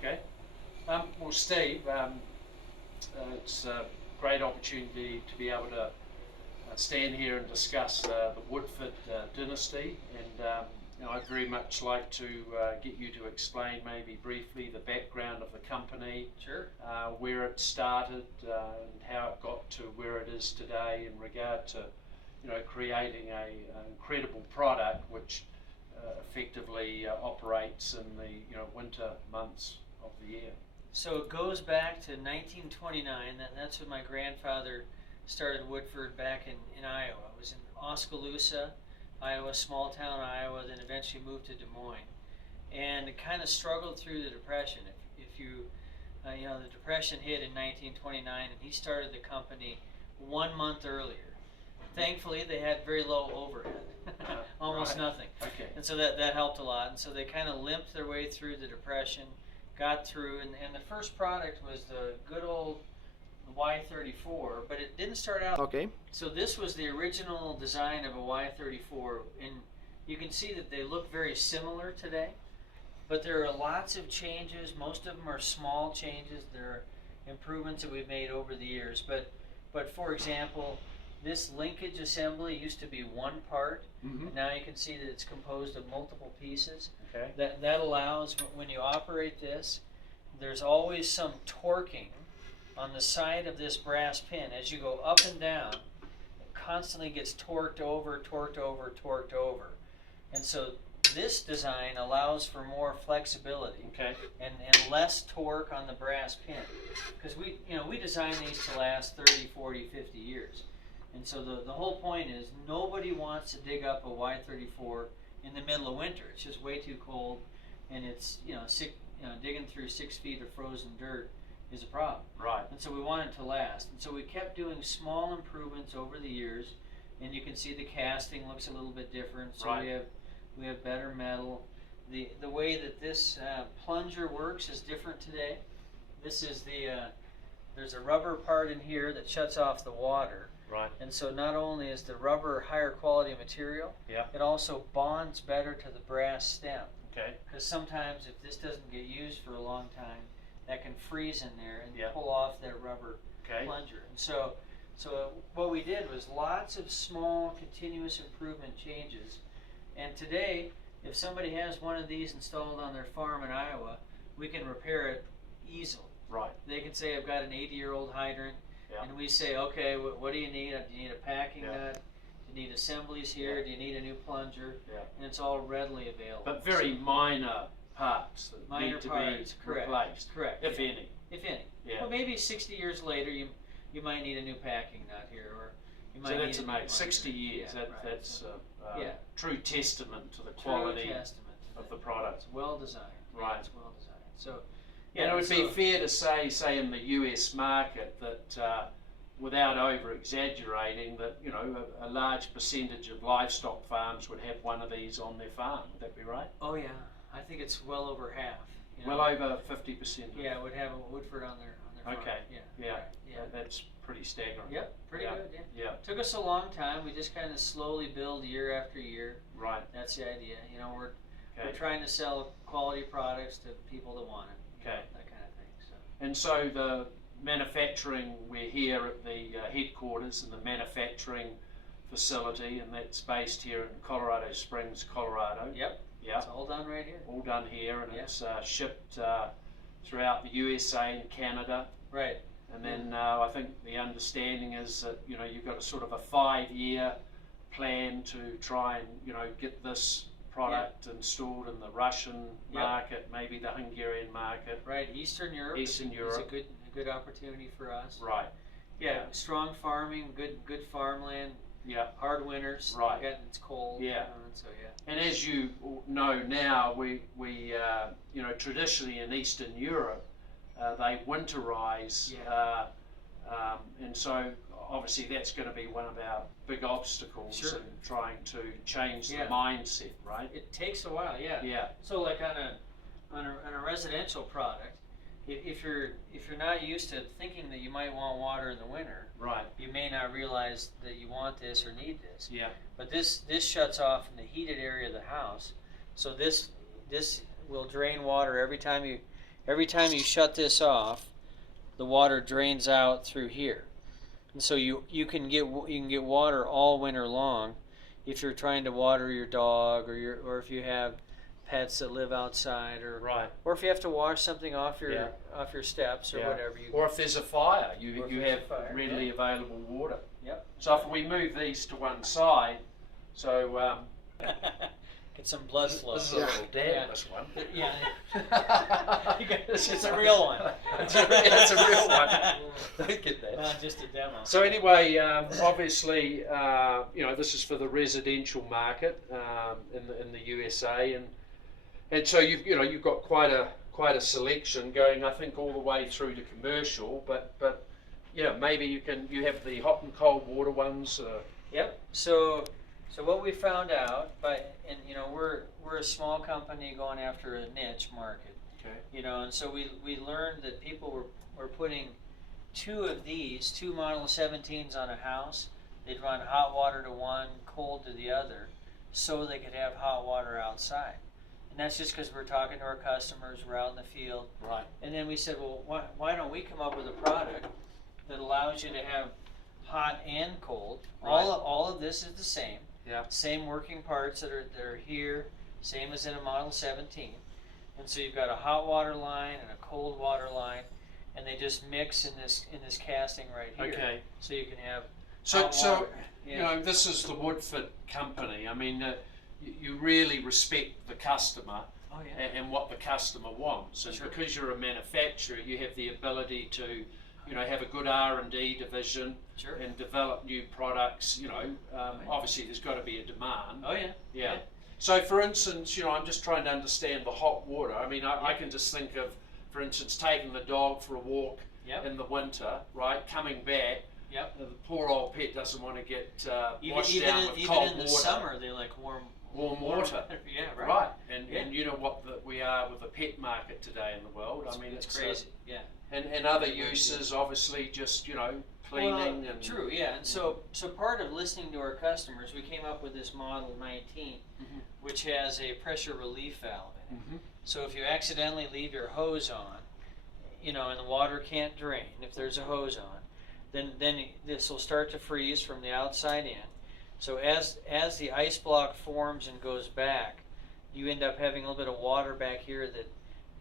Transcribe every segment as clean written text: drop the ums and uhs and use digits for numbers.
Okay. Well, Steve, it's a great opportunity to be able to stand here and discuss the Woodford dynasty, and I'd very much like to get you to explain maybe briefly the background of the company, Sure. Where it started, and how it got to where it is today in regard to creating an incredible product which effectively operates in the winter months of the year. So it goes back to 1929. That's when my grandfather started Woodford back in Iowa. It was in Oskaloosa, Iowa, small town Iowa, then eventually moved to Des Moines. And it kind of struggled through the Depression. If you, the Depression hit in 1929, and he started the company 1 month earlier. Thankfully, they had very low overhead, almost nothing. Okay. And so that helped a lot. And so they kind of limped their way through the Depression, got through, and the first product was the good old Y34, but it didn't start out. Okay. So this was the original design of a Y34, and you can see that they look very similar today, but there are lots of changes. Most of them are small changes. There are improvements that we've made over the years, but for example, this linkage assembly used to be one part, and now you can see that it's composed of multiple pieces. Okay. That allows, when you operate this, there's always some torquing on the side of this brass pin. As you go up and down, it constantly gets torqued over, torqued over, torqued over. And so this design allows for more flexibility, okay, and less torque on the brass pin. Because we design these to last 30, 40, 50 years. And so the whole point is nobody wants to dig up a Y34 in the middle of winter. It's just way too cold, and it's digging through 6 feet of frozen dirt is a problem. Right. And so we want it to last. And so we kept doing small improvements over the years, and you can see the casting looks a little bit different. So right. we have better metal. The way that this plunger works is different today. This is there's a rubber part in here that shuts off the water. Right. And so not only is the rubber higher quality material, yeah, it also bonds better to the brass stem. Okay. Because sometimes if this doesn't get used for a long time, that can freeze in there and yeah, pull off that rubber okay, plunger. And so what we did was lots of small continuous improvement changes. And today, if somebody has one of these installed on their farm in Iowa, we can repair it easily. Right. They can say, I've got an 80-year-old hydrant. Yeah. And we say, okay, what do you need? Do you need a packing yeah, nut? Do you need assemblies here? yeah, Do you need a new plunger? Yeah. And it's all readily available. But very minor parts that need to be replaced. Correct. If yeah. any. If any. Yeah. Well, maybe 60 years later, you might need a new packing nut here, or you might so need that's a new amazing. plunger. 60 years. Yeah, That's yeah, true testament to the true quality testament to of the product. It's well designed. Right. Yeah, it's well designed. So. Yeah, and it would be fair to say in the US market that, without over-exaggerating, that a large percentage of livestock farms would have one of these on their farm. Would that be right? Oh yeah, I think it's well over half. Well over 50%. Yeah, would have a Woodford on their farm. Okay. Yeah. Right. Yeah. That's pretty staggering. Yep. Pretty good. Yeah. Yeah. Took us a long time. We just kind of slowly build year after year. Right. That's the idea. We're trying to sell quality products to people that want it. Okay. That kind of thing. So. And so the manufacturing, we're here at the headquarters in the manufacturing facility, and that's based here in Colorado Springs, Colorado. Yep. Yeah. It's all done right here. All done here, and it's shipped throughout the USA and Canada. Right. And then I think the understanding is that you've got a sort of a 5-year plan to try and get this product installed in the Russian market, maybe the Hungarian market. Right, Eastern Europe. Eastern Europe. Is a good opportunity for us. Right. Yeah, strong farming, good farmland. Yeah. Hard winters. Right. It's cold. Yeah. So And as you know now, we traditionally in Eastern Europe, they winterize, and so obviously that's going to be one of our big obstacles in trying to change the mindset, right? It takes a while, yeah. Yeah. So like on a residential product, if you're not used to thinking that you might want water in the winter, right, you may not realize that you want this or need this. Yeah. But this shuts off in the heated area of the house, so this will drain water every time every time you shut this off, the water drains out through here. And so you can get water all winter long if you're trying to water your dog, or if you have pets that live outside, or if you have to wash something off your steps or whatever. Or if there's a fire, you have readily available water. Yep. So if we move these to one side, so get some blood flow. This is a little damp, this one. Yeah. It's a real one. It's a real one. Don't get that. Not just a demo. So anyway, obviously, this is for the residential market in the USA, and so you've got quite a selection going, I think, all the way through to commercial, but maybe you have the hot and cold water ones. Yep. So what we found out, we're a small company going after a niche market. Okay. And so we learned that people were putting two Model 17s on a house. They'd run hot water to one, cold to the other, so they could have hot water outside. And that's just because we're talking to our customers, we're out in the field. Right. And then we said, well, why don't we come up with a product that allows you to have hot and cold? Right. All of this is the same. Yeah. Same working parts that are here, same as in a Model 17. And so you've got a hot water line and a cold water line, and they just mix in this casting right here. Okay. So you can have So water. Yeah. this is the WOODFORD company. I mean, you really respect the customer. Oh, yeah. And what the customer wants, and Sure. because you're a manufacturer, you have the ability to have a good R&D division. Sure. And develop new products. Obviously there's got to be a demand. Oh, yeah. Yeah. So for instance, I'm just trying to understand the hot water. I mean, I can just think of, for instance, taking the dog for a walk in the winter, right? Coming back. Yep. The poor old pet doesn't want to get washed even down with cold in the water. summer, they like warm water. Yeah, right. Right. And you know what we are with the pet market today in the world. I mean, it's crazy. Yeah. And other uses, obviously, just cleaning and true. Yeah. And so part of listening to our customers, we came up with this Model 19, which has a pressure relief valve in it. So if you accidentally leave your hose on, and the water can't drain if there's a hose on, then this will start to freeze from the outside in. So as the ice block forms and goes back, you end up having a little bit of water back here that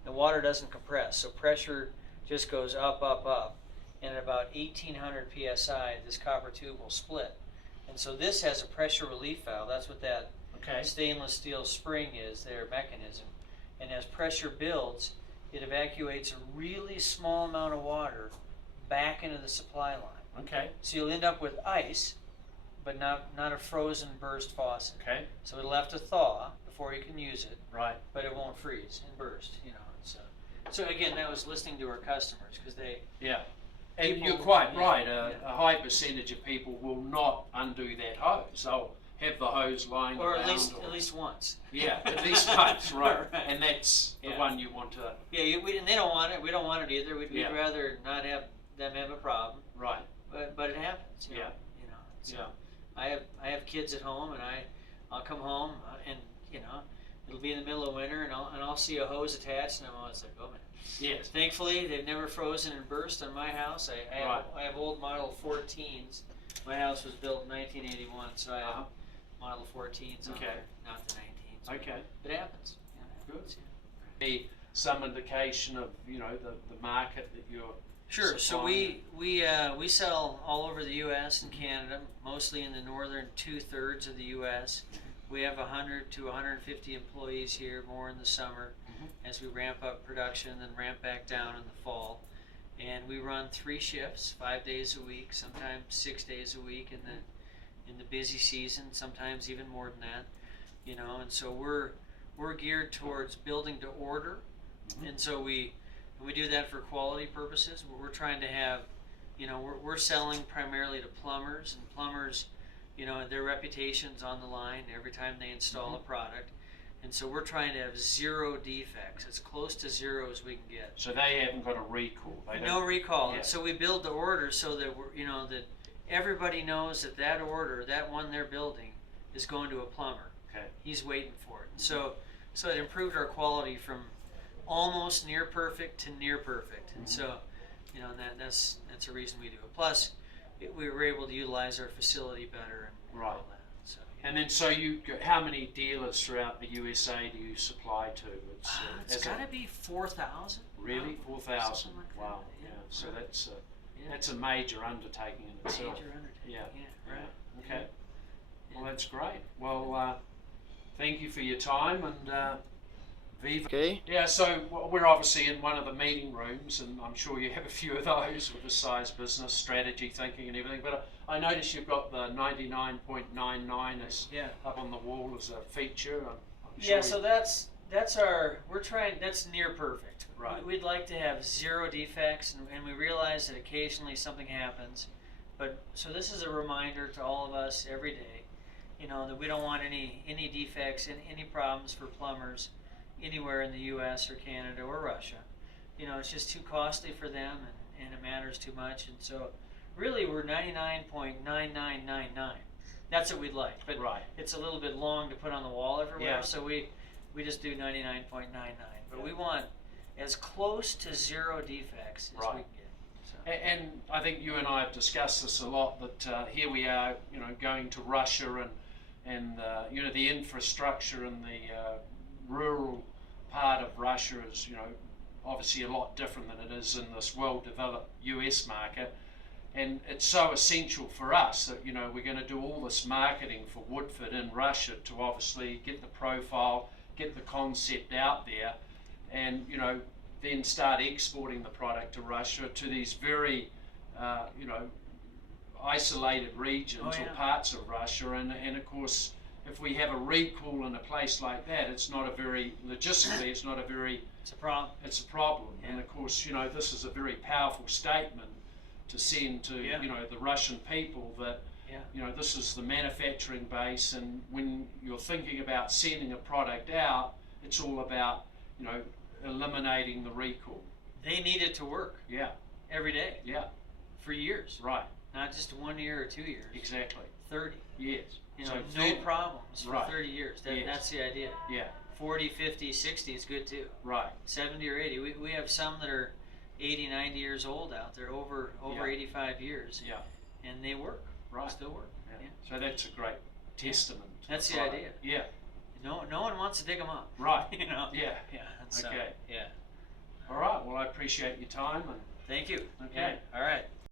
the water doesn't compress. So pressure just goes up, up, up. And at about 1800 psi, this copper tube will split. And so this has a pressure relief valve. That's what that stainless steel spring is, their mechanism. And as pressure builds, it evacuates a really small amount of water back into the supply line. Okay. So you'll end up with ice, but not a frozen burst faucet. Okay. So it'll have to thaw before you can use it. Right. But it won't freeze and burst. So again, that was listening to our customers because they. Yeah. And you're quite right. A high percentage of people will not undo that hose. They'll have the hose lying or around. At least once. Yeah, at least once, right. And that's the one you want to. Yeah, and they don't want it. We don't want it either. We'd rather not have them have a problem. Right. But it happens. I have kids at home, and I'll come home and it'll be in the middle of winter, and I'll see a hose attached, and I'm always like, oh man. Yes. Thankfully, they've never frozen and burst on my house. I have old Model 14s. My house was built in 1981, so I have Model 14s on there, not the 19s. Okay. It happens. Good. Be some indication of the market that you're. Sure. Supplying. So we sell all over the U.S. and Canada, mostly in the northern 2/3 of the U.S. We have 100 to 150 employees here, more in the summer, as we ramp up production, then ramp back down in the fall. And we run 3 shifts, 5 days a week, sometimes 6 days a week in the busy season, sometimes even more than that. And so we're geared towards building to order, and so we do that for quality purposes. We're trying to have, we're selling primarily to plumbers, and plumbers, their reputation's on the line every time they install a product. And so we're trying to have 0 defects, as close to 0 as we can get. So they haven't got a recall. No recall. Yeah. So we build the order so that that everybody knows that order, that one they're building, is going to a plumber. Okay. He's waiting for it. So it improved our quality from almost near perfect to near perfect, and so, you know, that's a reason we do it. Plus, we were able to utilize our facility better and all that. So, yeah. And then, so how many dealers throughout the USA do you supply to? It's got to be 4,000. Really, 4,000? Like wow. That. Yeah. So that's a major undertaking in itself. Major undertaking. Yeah. Right. Yeah. Okay. Well, that's great. Well, thank you for your time, and Viva. Okay. Yeah, so we're obviously in one of the meeting rooms, and I'm sure you have a few of those with the size business, strategy thinking and everything, but I noticed you've got the 99.99 up on the wall as a feature. I'm sure so that's that's near perfect. Right. We'd like to have 0 defects, and we realize that occasionally something happens, but so this is a reminder to all of us every day, you know, that we don't want any defects and any problems for plumbers anywhere in the U.S. or Canada or Russia. You know, it's just too costly for them, and it matters too much, and so really we're 99.9999. That's what we'd like, but it's a little bit long to put on the wall everywhere, so we just do 99.99. But we want as close to 0 defects as we can get. So. And I think you and I have discussed this a lot, that here we are, you know, going to Russia, and you know, the infrastructure in the rural part of Russia is, you know, obviously a lot different than it is in this well-developed US market, and it's so essential for us that, you know, we're going to do all this marketing for Woodford in Russia to obviously get the profile, get the concept out there, and, you know, then start exporting the product to Russia, to these very you know, isolated regions or parts of Russia, and of course, if we have a recall in a place like that, it's not a very, logistically, it's not a very... It's a problem. It's a problem. Yeah. And of course, you know, this is a very powerful statement to send to, you know, the Russian people that, you know, this is the manufacturing base, and when you're thinking about sending a product out, it's all about, you know, eliminating the recall. They need it to work. Yeah. Every day. Yeah. For years. Right. Not just 1 year or 2 years. Exactly. 30. Yes. You know, so no problems for 30 years. That's the idea. Yeah. 40, 50, 60 is good too. Right. 70 or 80. We have some that are 80, 90 years old out there, over 85 years. Yeah. And they work. Right. Still work. Yeah. So that's a great testament. That's the idea. Yeah. No one wants to dig them up. Right. You know. Yeah. Yeah. Okay. Yeah. All right. Well, I appreciate your time. And thank you. Okay. Yeah. All right.